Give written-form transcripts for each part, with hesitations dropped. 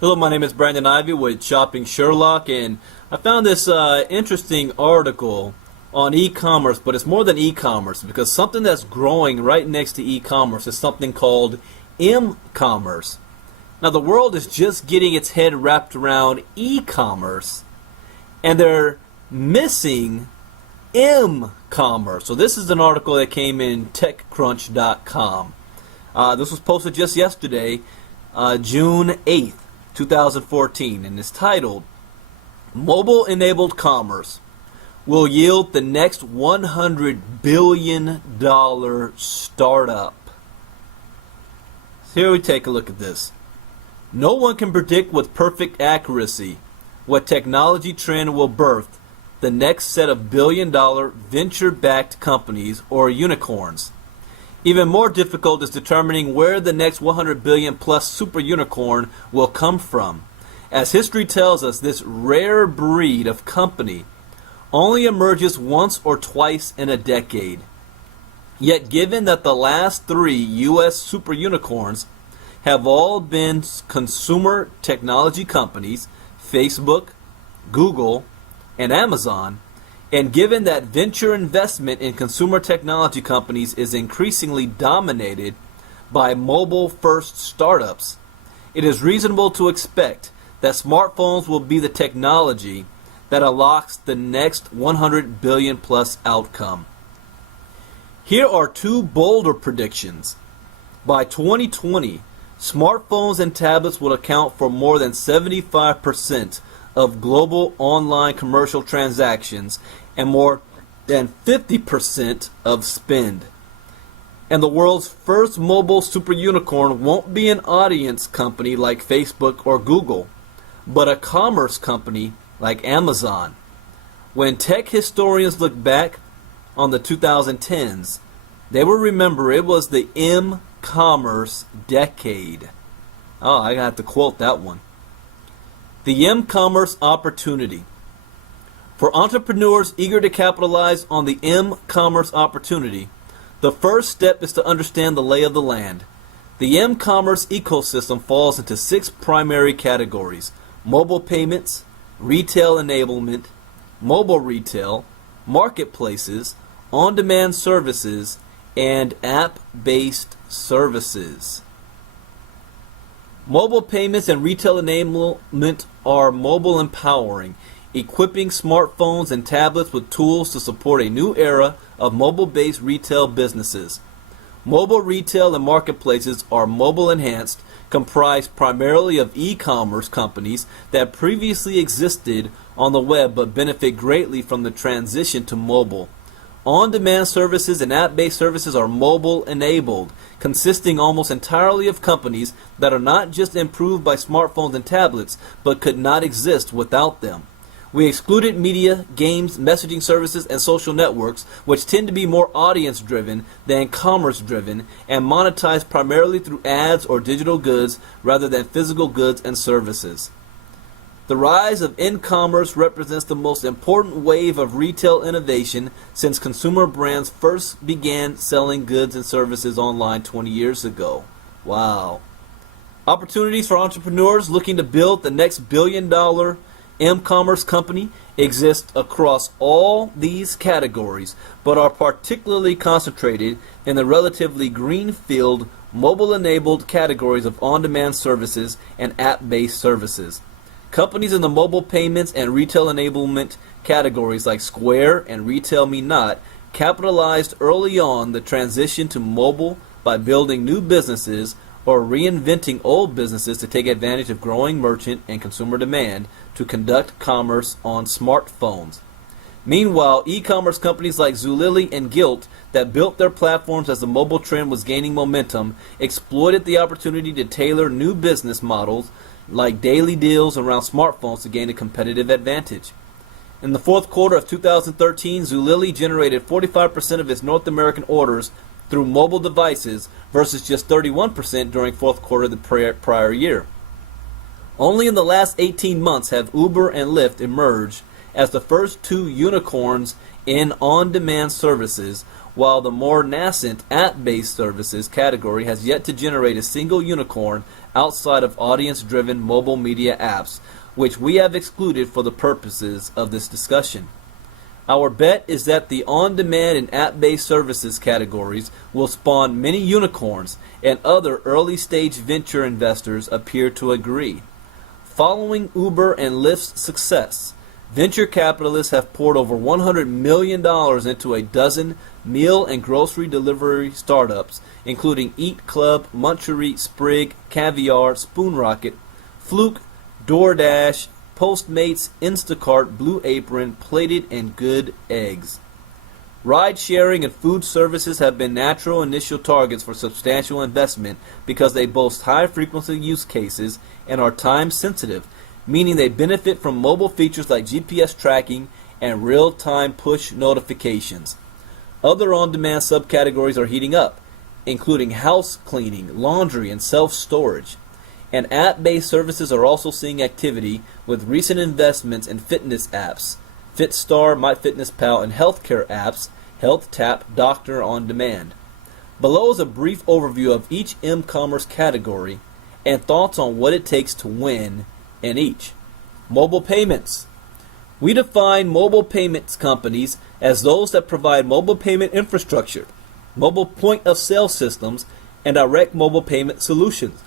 Hello, my name is Brandon Ivey with Shopping Sherlock, and I found this interesting article on e-commerce, but it's more than e-commerce because something that's growing right next to e-commerce is something called m-commerce. Now, the world is just getting its head wrapped around e-commerce, and they're missing m-commerce. So this is an article that came in TechCrunch.com. This was posted just yesterday, June 8th. 2014, and is titled Mobile-Enabled Commerce Will Yield the Next $100 Billion Startup. So here we take a look at this. No one can predict with perfect accuracy what technology trend will birth the next set of billion-dollar venture-backed companies or unicorns. Even more difficult is determining where the next 100 billion plus super unicorn will come from. As history tells us, this rare breed of company only emerges once or twice in a decade. Yet given that the last three U.S. super unicorns have all been consumer technology companies, Facebook, Google, and Amazon, and given that venture investment in consumer technology companies is increasingly dominated by mobile-first startups, it is reasonable to expect that smartphones will be the technology that unlocks the next 100 billion plus outcome. Here are two bolder predictions. By 2020, smartphones and tablets will account for more than 75% of global online commercial transactions and more than 50% of spend. And the world's first mobile super unicorn won't be an audience company like Facebook or Google, but a commerce company like Amazon. When tech historians look back on the 2010s, they will remember it was the m-commerce decade. Oh, I have to quote that one. The m-commerce opportunity. For entrepreneurs eager to capitalize on the m-commerce opportunity, the first step is to understand the lay of the land. The m-commerce ecosystem falls into 6 primary categories: mobile payments, retail enablement, mobile retail, marketplaces, on-demand services, and app-based services. Mobile payments and retail enablement are mobile empowering, equipping smartphones and tablets with tools to support a new era of mobile-based retail businesses. Mobile retail and marketplaces are mobile enhanced, comprised primarily of e-commerce companies that previously existed on the web but benefit greatly from the transition to mobile. On-demand services and app-based services are mobile-enabled, consisting almost entirely of companies that are not just improved by smartphones and tablets, but could not exist without them. We excluded media, games, messaging services, and social networks, which tend to be more audience-driven than commerce-driven and monetized primarily through ads or digital goods rather than physical goods and services. The rise of e-commerce represents the most important wave of retail innovation since consumer brands first began selling goods and services online 20 years ago. Wow. Opportunities for entrepreneurs looking to build the next billion-dollar m-commerce company exist across all these categories, but are particularly concentrated in the relatively greenfield, mobile-enabled categories of on-demand services and app-based services. Companies in the mobile payments and retail enablement categories like Square and RetailMeNot capitalized early on the transition to mobile by building new businesses or reinventing old businesses to take advantage of growing merchant and consumer demand to conduct commerce on smartphones. Meanwhile, e-commerce companies like Zulily and Gilt that built their platforms as the mobile trend was gaining momentum exploited the opportunity to tailor new business models like daily deals around smartphones to gain a competitive advantage. In the fourth quarter of 2013, Zulily generated 45% of its North American orders through mobile devices versus just 31% during fourth quarter of the prior year. Only in the last 18 months have Uber and Lyft emerged as the first two unicorns in on-demand services, while the more nascent app-based services category has yet to generate a single unicorn outside of audience-driven mobile media apps, which we have excluded for the purposes of this discussion. Our bet is that the on-demand and app-based services categories will spawn many unicorns, and other early-stage venture investors appear to agree. Following Uber and Lyft's success, venture capitalists have poured over $100 million into a dozen meal and grocery delivery startups, including Eat Club, Munchery, Sprig, Caviar, Spoon Rocket, Fluke, DoorDash, Postmates, Instacart, Blue Apron, Plated, and Good Eggs. Ride-sharing and food services have been natural initial targets for substantial investment because they boast high-frequency use cases and are time-sensitive, meaning they benefit from mobile features like GPS tracking and real-time push notifications. Other on-demand subcategories are heating up, including house cleaning, laundry, and self-storage. And app-based services are also seeing activity with recent investments in fitness apps, FitStar, MyFitnessPal, and healthcare apps, HealthTap, Doctor on Demand. Below is a brief overview of each m-commerce category and thoughts on what it takes to win in each. Mobile payments. We define mobile payments companies as those that provide mobile payment infrastructure, mobile point-of-sale systems, and direct mobile payment solutions.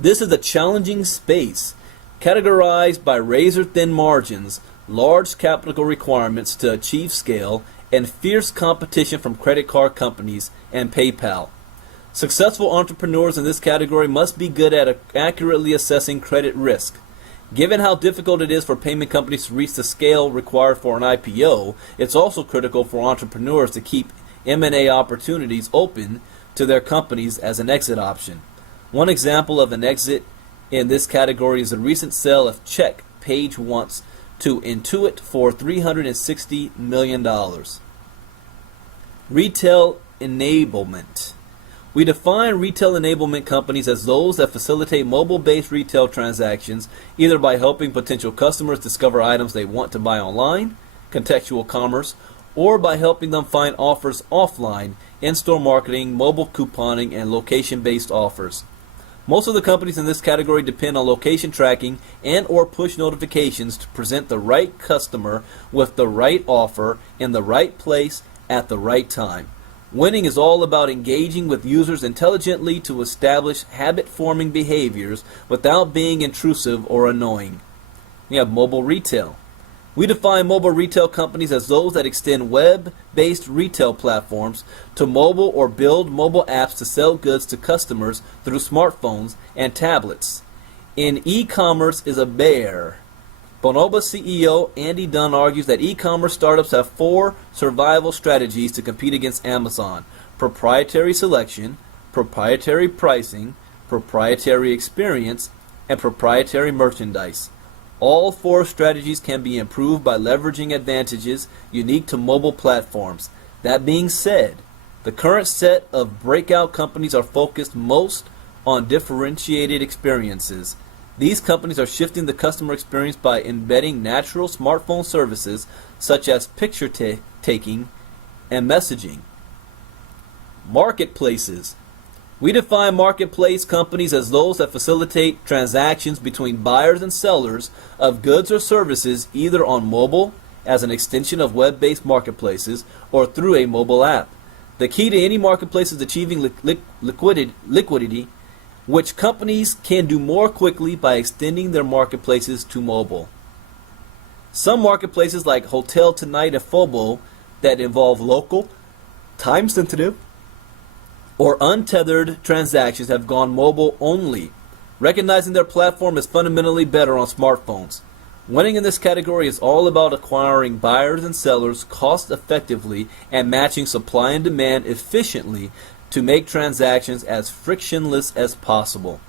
This is a challenging space, categorized by razor-thin margins, large capital requirements to achieve scale, and fierce competition from credit card companies and PayPal. Successful entrepreneurs in this category must be good at accurately assessing credit risk. Given how difficult it is for payment companies to reach the scale required for an IPO, it's also critical for entrepreneurs to keep M&A opportunities open to their companies as an exit option. One example of an exit in this category is the recent sale of Check Page Once to Intuit for $360 million. Retail enablement. We define retail enablement companies as those that facilitate mobile-based retail transactions, either by helping potential customers discover items they want to buy online, contextual commerce, or by helping them find offers offline, in-store marketing, mobile couponing, and location-based offers. Most of the companies in this category depend on location tracking and or push notifications to present the right customer with the right offer in the right place at the right time. Winning is all about engaging with users intelligently to establish habit-forming behaviors without being intrusive or annoying. We have mobile retail. We define mobile retail companies as those that extend web-based retail platforms to mobile or build mobile apps to sell goods to customers through smartphones and tablets. In e-commerce is a bear. Bonobo CEO Andy Dunn argues that e-commerce startups have 4 survival strategies to compete against Amazon: proprietary selection, proprietary pricing, proprietary experience, and proprietary merchandise. All 4 strategies can be improved by leveraging advantages unique to mobile platforms. That being said, the current set of breakout companies are focused most on differentiated experiences. These companies are shifting the customer experience by embedding natural smartphone services such as picture taking and messaging. Marketplaces. We define marketplace companies as those that facilitate transactions between buyers and sellers of goods or services either on mobile as an extension of web-based marketplaces or through a mobile app. The key to any marketplace is achieving liquidity, which companies can do more quickly by extending their marketplaces to mobile. Some marketplaces like Hotel Tonight and Fobo that involve local, time-sensitive, or untethered transactions have gone mobile only, recognizing their platform is fundamentally better on smartphones. Winning in this category is all about acquiring buyers and sellers cost effectively and matching supply and demand efficiently to make transactions as frictionless as possible.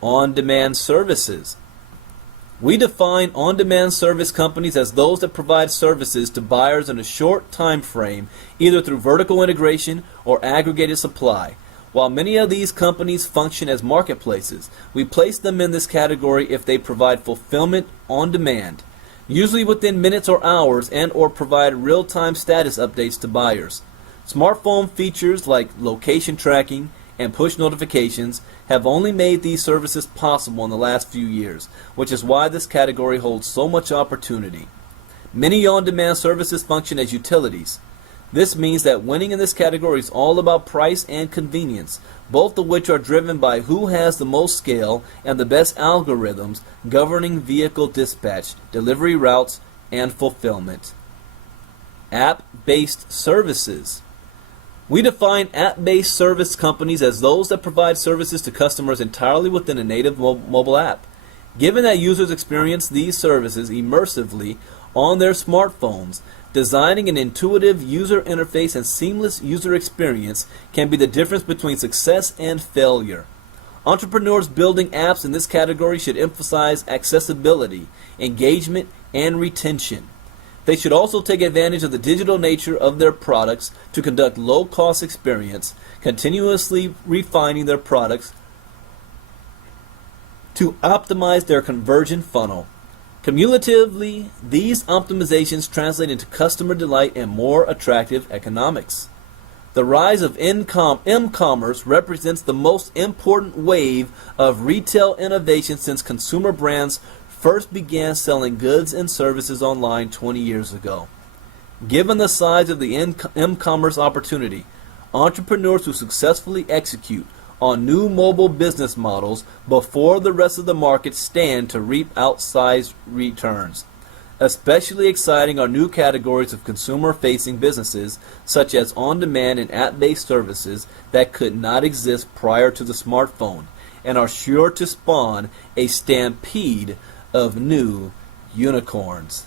On-demand services. We define on-demand service companies as those that provide services to buyers in a short time frame, either through vertical integration or aggregated supply. While many of these companies function as marketplaces, we place them in this category if they provide fulfillment on demand, usually within minutes or hours, and or provide real-time status updates to buyers. Smartphone features like location tracking and push notifications have only made these services possible in the last few years, which is why this category holds so much opportunity. Many on-demand services function as utilities. This means that winning in this category is all about price and convenience, both of which are driven by who has the most scale and the best algorithms governing vehicle dispatch, delivery routes, and fulfillment. App-based services. We define app-based service companies as those that provide services to customers entirely within a native mobile app. Given that users experience these services immersively on their smartphones, designing an intuitive user interface and seamless user experience can be the difference between success and failure. Entrepreneurs building apps in this category should emphasize accessibility, engagement, and retention. They should also take advantage of the digital nature of their products to conduct low-cost experience, continuously refining their products to optimize their conversion funnel. Cumulatively, these optimizations translate into customer delight and more attractive economics. The rise of m-commerce represents the most important wave of retail innovation since consumer brands first began selling goods and services online 20 years ago. Given the size of the m-commerce opportunity, entrepreneurs who successfully execute on new mobile business models before the rest of the market stand to reap outsized returns. Especially exciting are new categories of consumer-facing businesses such as on-demand and app-based services that could not exist prior to the smartphone and are sure to spawn a stampede of new unicorns.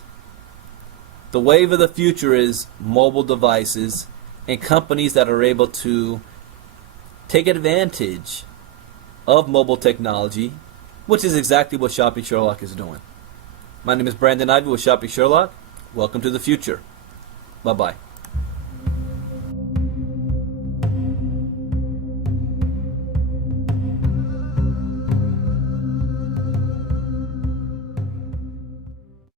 The wave of the future is mobile devices and companies that are able to take advantage of mobile technology, which is exactly what Shopping Sherlock is doing. My name is Brandon Ivey with Shopping Sherlock. Welcome to the future. Bye-bye.